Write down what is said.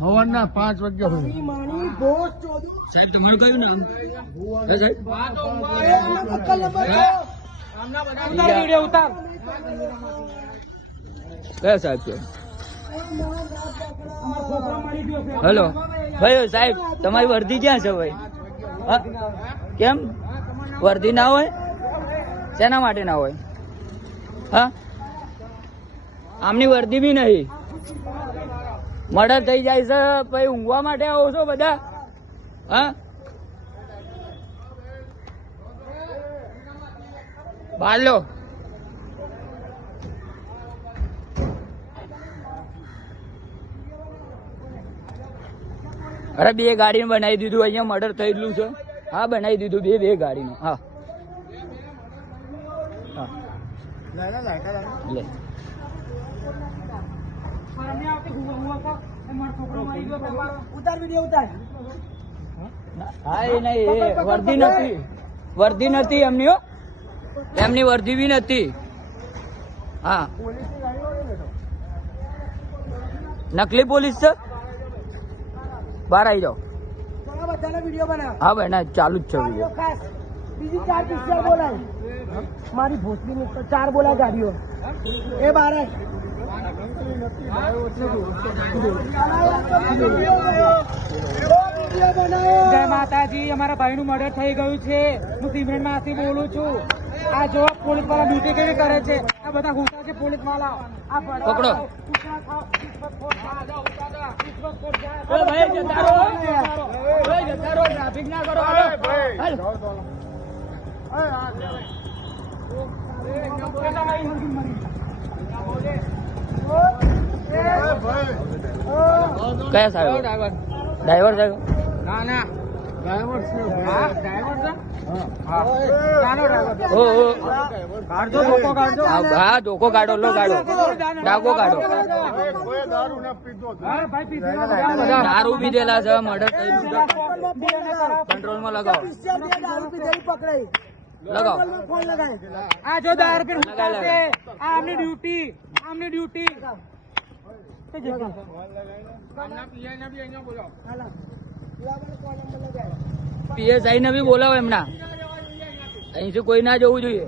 હવાના 5 વાગ્યા સાહેબ તમારું કયું નામ સાહેબ કયા સાહેબ છે હેલો ભાઈ સાહેબ તમારી વર્દી ક્યાં છે ભાઈ કેમ વર્દી ના હોય શેના માટે ના હોય હા આમની વર્દી બી નહીં મર્ડર થઈ જાય છે પછી ઊંઘવા માટે આવો છો બધા હા બાલો અરે બે ગાડીને બનાવી દીધું અહીંયા મર્ડર થયેલું છે હા બનાવી દીધું બે ગાડીનું હા લે હા એ નહીં વર્દી નથી એમની એમની વર્દી બી નથી હા નકલી પોલીસ છે બહાર આવી જાઓ હા ભાઈ ના ચાલુ જ છે બીજી 4 પિક્ચર બોલાય મારી ભોસડી 4 બોલાય ગાડીઓ એ બાર જય માતાજી અમારા ભાઈ નું મર્ડર થઈ ગયું છે હું સિમરન માંથી બોલું છું આ જો પોલીસ વાળા ડ્યુટી કેવી કરે છે આ બધા હુસા છે પોલીસ વાળા આ પકડો ટ્રાફિક ના કરો કયા સાહેબ ડ્રાઈવર સાહેબ ના ના ડ્રાઈવર છે ડ્રાઈવર છે હા ધોકો કાઢો લો કાઢો ડાકો કાઢો દારૂ પીધેલા છે મર્ડર થયેલું છે કંટ્રોલમાં લગાવો લગાવો આ જો દારૂ પીને આ આમની ડ્યુટી પીએસઆઈ ને બી બોલાવો એમના અહીંથી કોઈ ના જવું જોઈએ